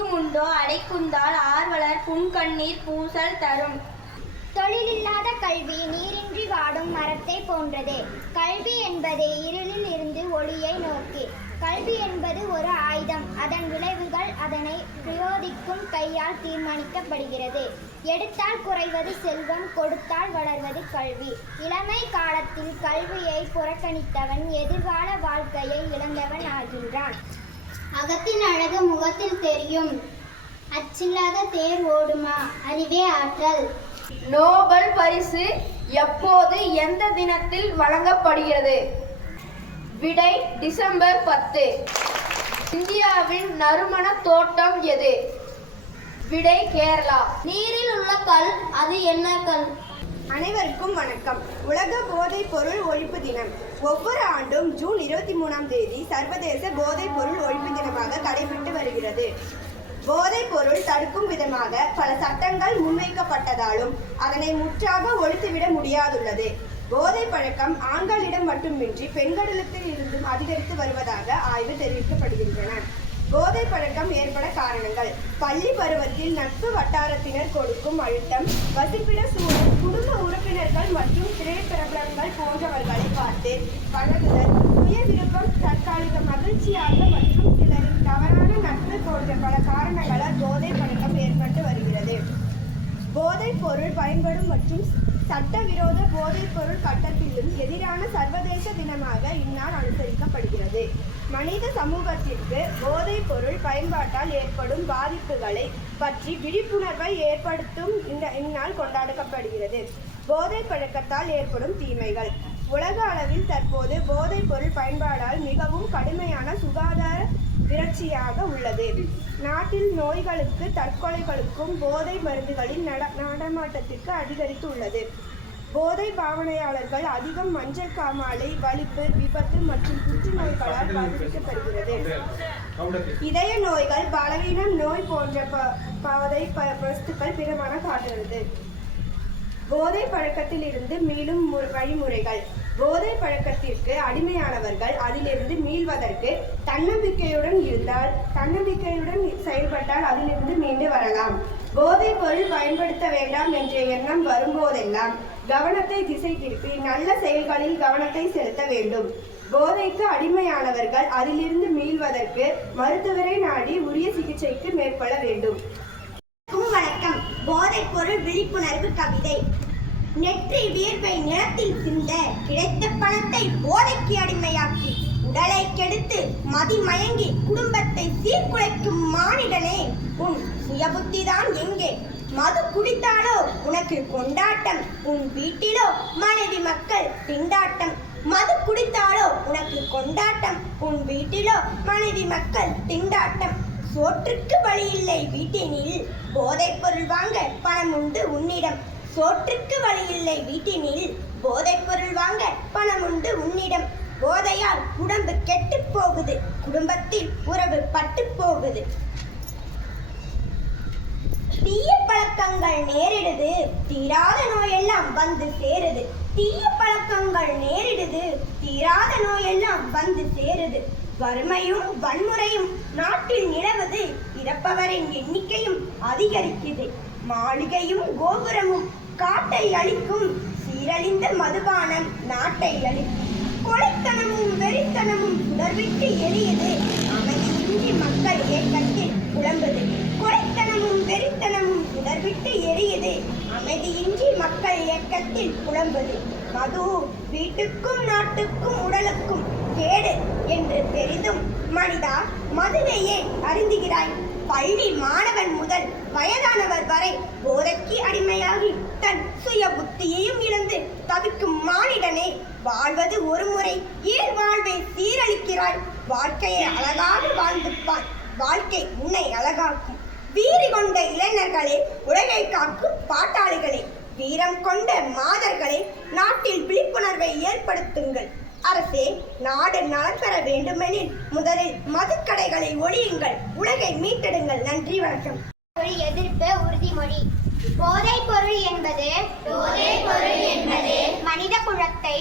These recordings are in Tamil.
அடிக்குமுண்டோ அடைக்குந்தால் ஆர்வலர் புன்கண்ணீர் பூசல் தரும். தொழிலில்லாத கல்வி நீரின்றி வாடும் மரத்தை போன்றது. கல்வி என்பது இருளில் இருந்து ஒளியை நோக்கி. கல்வி என்பது ஒரு ஆயுதம். அதன் விளைவுகள் அதனை பிரயோகிக்கும் கையால் தீர்மானிக்கப்படுகிறது. எடுத்தால் குறைவது செல்வம், கொடுத்தால் வளர்வது கல்வி. இளமை காலத்தில் கல்வியை புறக்கணித்தவன் எதிர்கால வாழ்க்கையை இழந்தவன் ஆகின்றான். அகத்தின் அழகு முகத்தில் தெரியும். அச்சில்லாத தேர் ஓடுமா? அறிவே ஆற்றல். நோபல் பரிசு எப்போது எந்த தினத்தில் வழங்கப்படுகிறது? விடை டிசம்பர் 10. இந்தியாவின் நறுமண தோட்டம் எது? விடை கேரளா. நீரில் உள்ள கல், அது என்ன கல்? அனைவருக்கும் வணக்கம். உலக போதைப் பொருள் ஒழிப்பு தினம் ஒவ்வொரு ஆண்டும் ஜூன் 23ஆம் தேதி சர்வதேச போதைப் பொருள் ஒழிப்பு தினமாக கடைபிடித்து வருகிறது. போதைப் பொருள் தடுக்கும் விதமாக பல சட்டங்கள் முன்வைக்கப்பட்டதாலும் அதனை முற்றாக ஒழித்துவிட முடியாதுள்ளது. போதை பழக்கம் ஆண்களிடம் மட்டுமின்றி பெண்களிடத்தில் இருந்தும் அதிகரித்து வருவதாக ஆய்வு தெரிவிக்கப்படுகின்றன. போதை பழக்கம் ஏற்பட காரணங்கள்: பள்ளி பருவத்தில் நட்பு வட்டாரத்தினர் கொடுக்கும் அழுத்தம், வசிப்பிட சூழல், குடும்ப உறுப்பினர்கள் மற்றும் திரைப்பிரபலங்கள் போன்றவர்களை பார்த்து பழகுதல், சுய விருப்பம், தற்காலிக மகிழ்ச்சியாக மற்றும் சிலரின் தவறான நட்பு போன்ற பல காரணங்களால் போதை பழக்கம் ஏற்பட்டு வருகிறது. போதைப் பொருள் பயன்படும் மற்றும் சட்டவிரோத போதைப் பொருள் கட்டத்திலும் எதிரான சர்வதேச தினமாக இந்நாள் அனுசரிக்கப்படுகிறது. மனித சமூகத்திற்கு போதைப் பொருள் பயன்பாட்டால் ஏற்படும் பாதிப்புகளை பற்றி விழிப்புணர்வை ஏற்படுத்தும் இந்நாள் கொண்டாடப்படுகிறது. போதை பழக்கத்தால் ஏற்படும் தீமைகள்: உலக அளவில் தற்போது போதைப் பொருள் பயன்பாடால் மிகவும் கடுமையான சுகாதார விரட்சியாக உள்ளது. நாட்டில் நோய்களுக்கு, தற்கொலைகளுக்கும் போதை மருந்துகளின் நடமாட்டத்திற்கு அதிகரித்து உள்ளது. போதை பாவனையாளர்கள் அதிகம் மஞ்சள் காமாலை, வலிப்பு, விபத்து மற்றும் புற்றுநோய்களால் பாதிக்கப்படுகிறது. இதய நோய்கள், பலவீனம் நோய் போன்ற போதை வஸ்துக்கள் பிரபலமான காட்டுகிறது. போதை பழக்கத்தில் இருந்து மீளும் வழிமுறைகள்: போதை பழக்கத்திற்கு அடிமையானவர்கள் அதிலிருந்து மீள்வதற்கு தன்னம்பிக்கையுடன் செயல்பட்டால் அதிலிருந்து மீண்டு வரலாம். போதை பொருள் பயன்படுத்த வேண்டாம் என்ற எண்ணம் வரும்போதெல்லாம் கவனத்தை திசை திருப்பி நல்ல செயல்களில் கவனத்தை செலுத்த வேண்டும். போதைக்கு அடிமையானவர்கள் அதிலிருந்து மீள்வதற்கு மருத்துவரை நாடி உரிய சிகிச்சைக்கு மேற்கொள்ள வேண்டும். வணக்கம். போதைப் பொருள் விழிப்புணர்வு கவிதை. நெற்றி வியர்வை நிலத்தில் சிந்த கிடைத்த பணத்தை போதைக்கு அடிமையாக்கி உடலை கெடுத்து மதிமயங்கி குடும்பத்தை சீர்குலைக்கும் மானிடனே, உன் சுயபுத்திதான் எங்கே? மது குடித்தாலோ உனக்கு கொண்டாட்டம், உன் வீட்டிலோ மனைவி மக்கள் திண்டாட்டம். மது குடித்தாலோ உனக்கு கொண்டாட்டம், உன் வீட்டிலோ மனைவி மக்கள் திண்டாட்டம். சோற்றுக்கு வழி இல்லை வீட்டினில், போதைப் பொருள் வாங்க பணம் உண்டு உன்னிடம். சோற்றுக்கு வழி இல்லை வீட்டினில், போதைப் பொருள் வாங்க பணம் உண்டு உன்னிடம். போதையால் உடம்பு கெட்டு போகுது, குடும்பத்தில் உறவு பட்டு போகுது. தீய பழக்கங்கள் நேரிடுது, தீராத நோயெல்லாம் வந்து சேருது. தீய பழக்கங்கள் நேரிடுது, தீராத நோயெல்லாம் வந்து சேருது. வறுமையும் வன்முறையும் நாட்டில் நிலவுது, இறப்பவரின் எண்ணிக்கையும் அதிகரிக்குது. மாளிகையும் கோபுரமும் காட்டை அழிக்கும், சீரழிந்த மதுபானம் நாட்டை அழிக்கும். கொலைத்தனமும் வெறித்தனமும் சுடர்விட்டு எரியுது, அமைதியின்றி மக்கள் ஏக்கத்தில் புலம்புது. கொலைத்தனமும் வெறித்தனமும் சுடர்விட்டு எரியுது, அமைதியின்றி மக்கள் ஏக்கத்தில் புலம்புது. மது வீட்டுக்கும் நாட்டுக்கும் உடலுக்கும் கேடு என்று தெரிந்தும் மனிதா மதுவையே அருந்துகிறாய். பள்ளி மாணவன் முதல் வயதானவர் வரை போதைக்கு அடிமையாகி தன் சுய புத்தியையும் இழந்து தவிக்கும் மானிடனே, வாழ்வது ஒரு முறை, ஏன் வாழ்வை சீரழிக்கிறாய்? வாழ்க்கையை அழகாக வாழ்ந்துப்பான், வாழ்க்கை உன்னை அழகாக்கும். வீரி கொண்ட இளைஞர்களே, உலகை காக்கும் பாட்டாளிகளே, வீரம் கொண்ட மாதர்களே, நாட்டில் விழிப்புணர்வை ஏற்படுத்துங்கள். அரசே, நாடு நலம் பெற வேண்டுமெனில் முதலில் மதுக்கடைகளை ஒழியுங்கள், உலகை மீட்டெடுங்கள். நன்றி, வணக்கம். எதிர்ப்பு உறுதிமொழி. போதைப் பொருள் என்பது மனித குலத்தை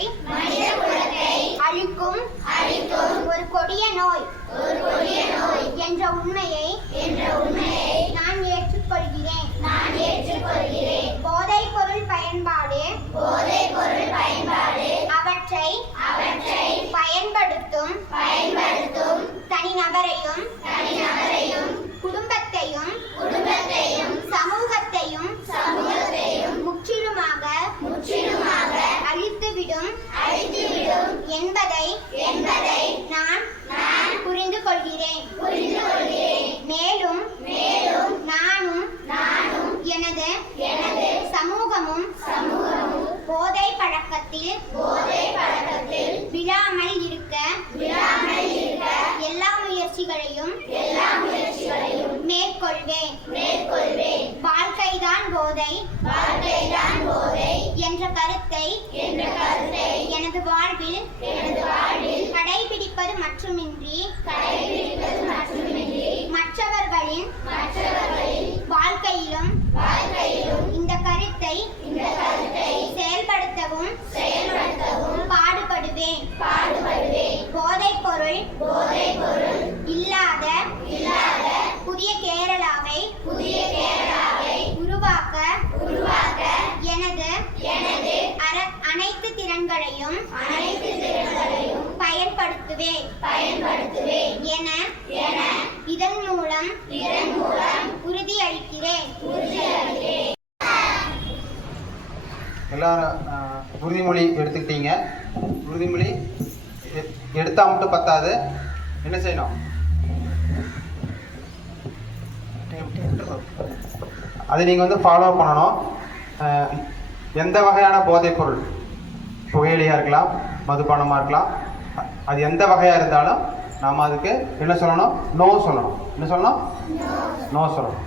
அழிக்கும் ஒரு கொடிய நோய் என்ற உண்மையை பழக்கத்தில் விழாமல் இருக்க எல்லா முயற்சிகளையும் மேற்கொள்வேன். வாழ்க்கைதான் போதை என்ற கருத்தை எனது வாழ்வில் கடைபிடிப்பது மட்டுமின்றி மற்றவர்களின் வாழ்க்கையிலும் இந்த கருத்தை செயல்படுத்தவும் பாடுபடுவேன். போதைப் பொருள் இல்லாத புதிய கேரளாவை உருவாக்க எனது அனைத்து திறன்களையும் பயன்படுத்துவேன் என இதன் மூலம் உறுதியளிக்கிறேன். எல்லாரும் உறுதிமொழி எடுத்துக்கிட்டீங்க. உறுதிமொழி எடுத்தா மட்டும் பத்தாது, என்ன செய்யணும்? அதை நீங்கள் வந்து ஃபாலோ பண்ணணும். எந்த வகையான போதைப் பொருள், புகையிலையாக இருக்கலாம், மதுபானமாக இருக்கலாம், அது எந்த வகையாக இருந்தாலும் நாம் அதுக்கு என்ன சொல்லணும்? நோ சொல்லணும். என்ன சொல்லணும்? நோ சொல்லணும்.